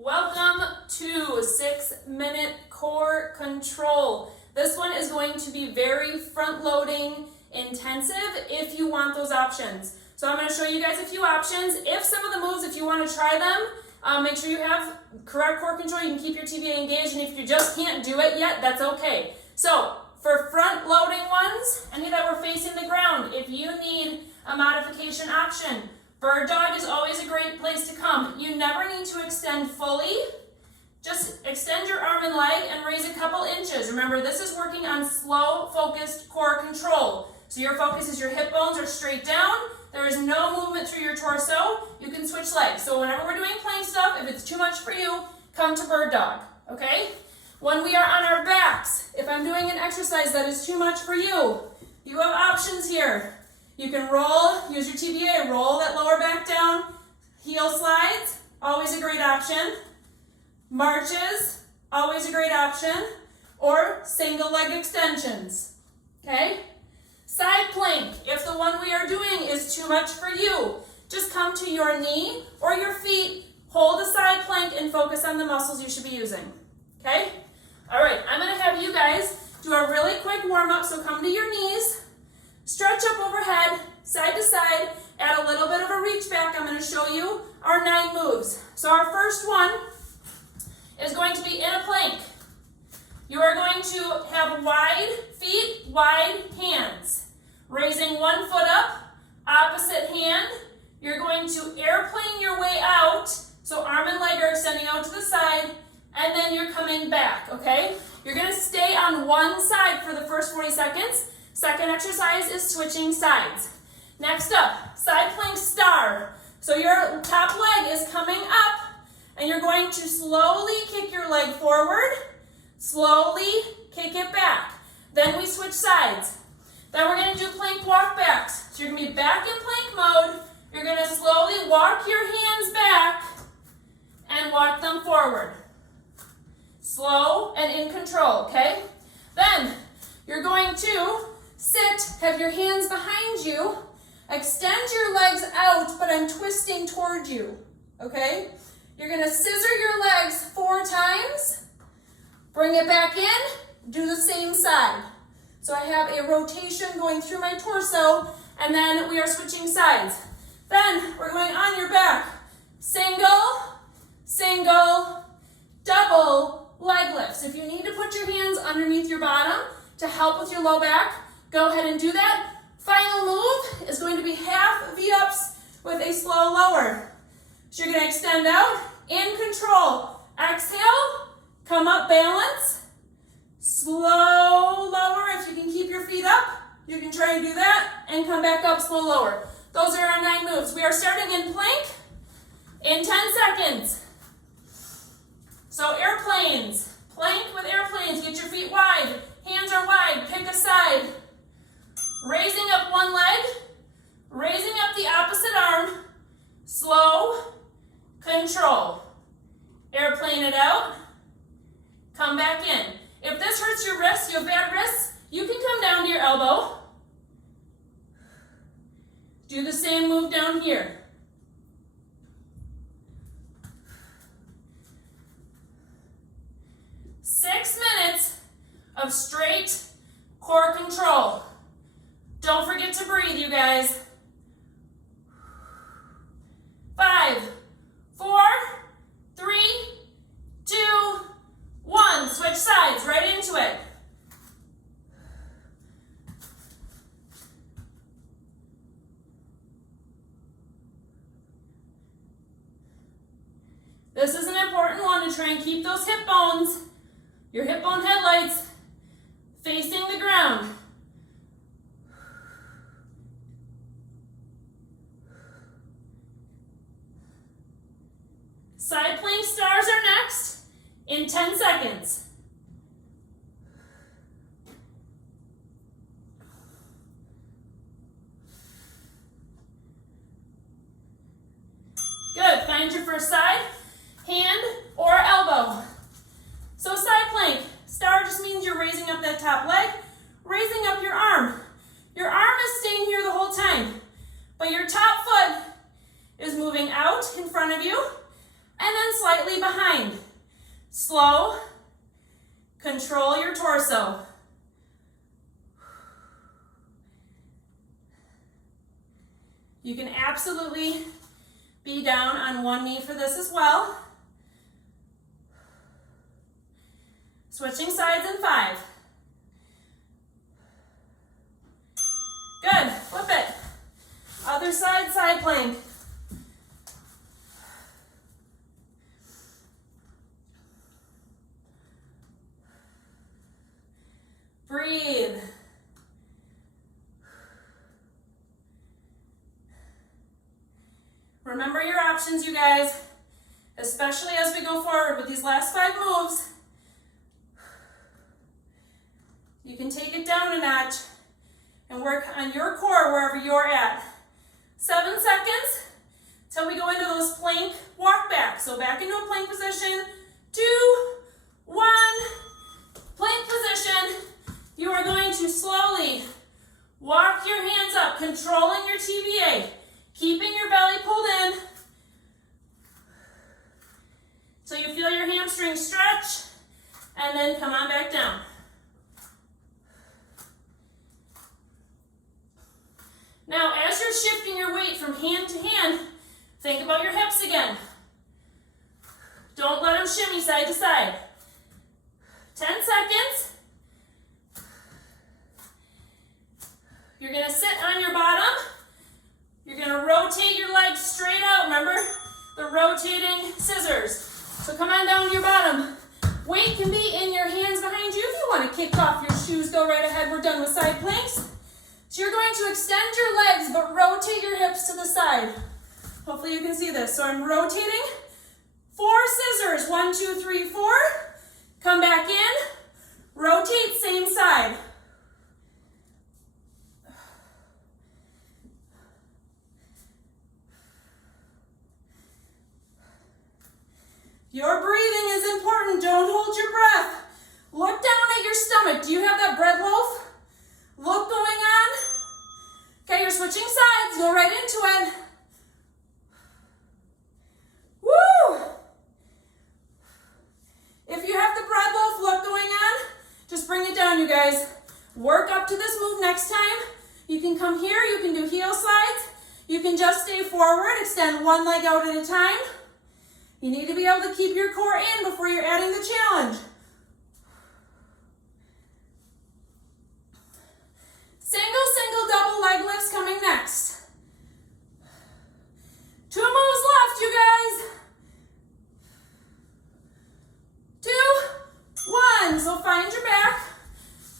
Welcome to 6-minute core control. This one is going to be very front-loading intensive if you want those options. So I'm going to show you guys a few options. If some of the moves, if you want to try them, make sure you have correct core control. You can keep your TVA engaged, and if you just can't do it yet, that's okay. So for front-loading ones, any that were facing the ground, if you need a modification option, bird dog is always a great place to come. You never need to extend fully. Just extend your arm and leg and raise a couple inches. Remember, this is working on slow, focused core control. So your focus is your hip bones are straight down. There is no movement through your torso. You can switch legs. So whenever we're doing plank stuff, if it's too much for you, come to bird dog, okay? When we are on our backs, if I'm doing an exercise that is too much for you, you have options here. You can roll, use your TVA, roll that lower back down. Heel slides, always a great option. Marches, always a great option. Or single leg extensions, okay? Side plank, if the one we are doing is too much for you, just come to your knee or your feet, hold a side plank and focus on the muscles you should be using, okay? All right, I'm gonna have you guys do a really quick warm up, so come to your knees, stretch up overhead, side to side, add a little bit of a reach back. I'm going to show you our 9 moves. So our first one is going to be in a plank. You are going to have wide feet, wide hands. Raising one foot up, opposite hand. You're going to airplane your way out, so arm and leg are extending out to the side, and then you're coming back, okay? You're going to stay on one side for the first 40 seconds. Second exercise is switching sides. Next up, side plank star. So your top leg is coming up, and you're going to slowly kick your leg forward, slowly kick it back. Then we switch sides. Then we're going to do plank walk backs. So you're going to be back in plank mode. You're going to slowly walk your hands back and walk them forward. Slow and in control, okay? Then you're going to sit, have your hands behind you, extend your legs out, but I'm twisting toward you, okay? You're gonna scissor your legs 4 times, bring it back in, do the same side. So I have a rotation going through my torso, and then we are switching sides. Then we're going on your back. Single, single, double leg lifts. If you need to put your hands underneath your bottom to help with your low back, go ahead and do that. Final move is going to be half V-ups with a slow lower. So you're going to extend out, in control. Exhale, come up, balance. Slow lower. If you can keep your feet up, you can try and do that, and come back up, slow lower. Those are our 9 moves. We are starting in plank in 10 seconds. So airplanes, plank with airplanes. Get your feet wide. Hands are wide. Pick a side. Raising up one leg, raising up the opposite arm, slow, control. Airplane it out, come back in. If this hurts your wrists, you have bad wrists, you can come down to your elbow. Do the same move down here. Six minutes of straight core control. Don't forget to breathe, you guys. 5, 4, 3, 2, 1. Switch sides, right into it. This is an important one to try and keep those hip bones, your hip bone headlights, facing the ground. Side plank stars are next in 10 seconds. Good, find your first side, hand or elbow. So side plank, star just means you're raising up that top leg, raising up your arm. Your arm is staying here the whole time, but your top foot is moving out in front of you and then slightly behind. Slow. Control your torso. You can absolutely be down on one knee for this as well. Switching sides in 5. Good, flip it. Other side, side plank. Breathe. Remember your options, you guys, especially as we go forward with these last 5 moves. You can take it down a notch and work on your core wherever you're at. 7 seconds till we go into those plank walk back. So back into a plank position. 2, 1, plank position. You are going to slowly walk your hands up, controlling your TVA, keeping your belly pulled in so you feel your hamstrings stretch, and then come on back down. Now, as you're shifting your weight from hand to hand, think about your hips again. Don't let them shimmy side to side. 10 seconds. You're going to sit on your bottom. You're going to rotate your legs straight out. Remember the rotating scissors. So come on down to your bottom. Weight can be in your hands behind you. If you want to kick off your shoes, go right ahead. We're done with side planks. So you're going to extend your legs, but rotate your hips to the side. Hopefully you can see this. So I'm rotating. 4 scissors. 1, 2, 3, 4. Come back in. Rotate, same side. Your breathing is important. Don't hold your breath. Look down at your stomach. Do you have that bread loaf? Look going on. Okay, you're switching sides. Go right into it. Woo! If you have the bread loaf look going on, just bring it down, you guys. Work up to this move next time. You can come here. You can do heel slides. You can just stay forward. Extend one leg out at a time. You need to be able to keep your core in before you're adding the challenge. Single, single, double leg lifts coming next. 2 moves left, you guys. 2, 1. So find your back.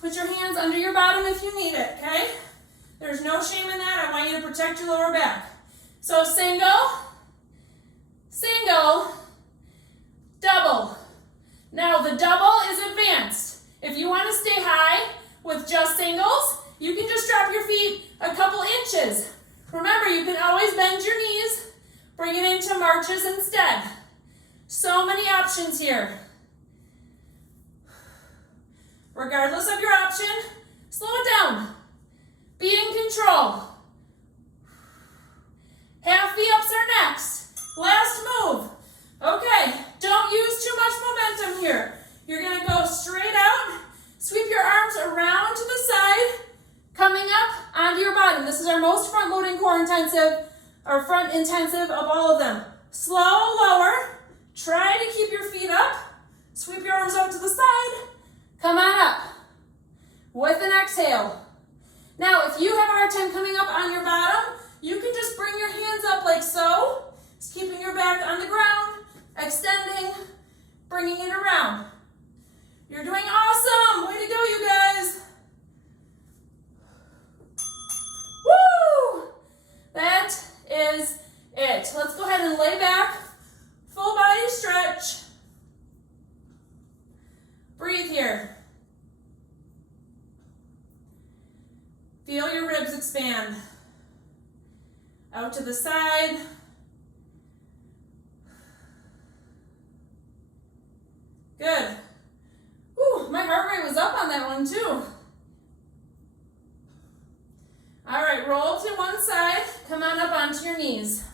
Put your hands under your bottom if you need it, okay? There's no shame in that. I want you to protect your lower back. So single, single, double. Now the double is advanced. If you want to stay high with just singles, you can just drop your feet a couple inches. Remember, you can always bend your knees, bring it into marches instead. So many options here. Regardless of your option, slow it down. Be in control. Half the ups are next. Last move. Okay, don't use too much momentum here. You're gonna go straight out, sweep your arms around to the side, coming up onto your bottom. This is our most front-loading core intensive, or front intensive of all of them. Slow, lower. Try to keep your feet up. Sweep your arms out to the side. Come on up with an exhale. Now, if you have a hard time coming up on your bottom, you can just bring your hands up like so. Just keeping your back on the ground, extending, bringing it around. You're doing awesome. Way to go, you guys. Woo! That is it. Let's go ahead and lay back. Full body stretch. Breathe here. Feel your ribs expand. Out to the side. Good. Ooh, my heart rate was up on that one too. All right, roll to one side. Come on up onto your knees.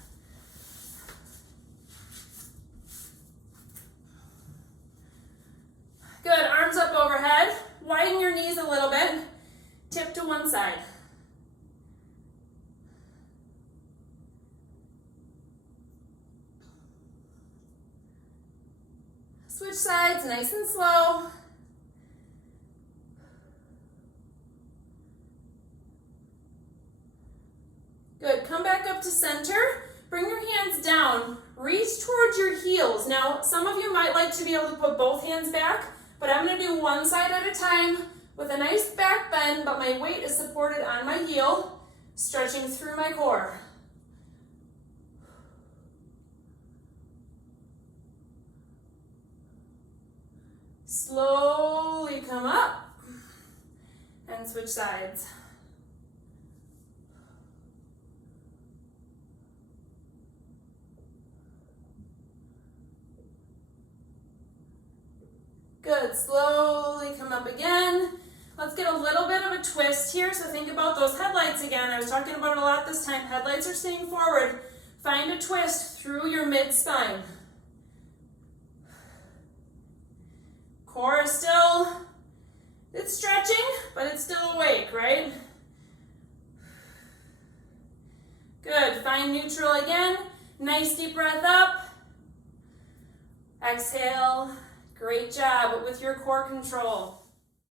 switch sides, nice and slow. Good, come back up to center. Bring your hands down. Reach towards your heels. Now, some of you might like to be able to put both hands back, but I'm gonna do one side at a time with a nice back bend, but my weight is supported on my heel, stretching through my core. Slowly come up and switch sides. Good, slowly come up again. Let's get a little bit of a twist here. So think about those headlights again. I was talking about it a lot this time. Headlights are staying forward. Find a twist through your mid-spine. Core is still, it's stretching, but it's still awake, right? Good, find neutral again. Nice deep breath up. Exhale, great job with your core control.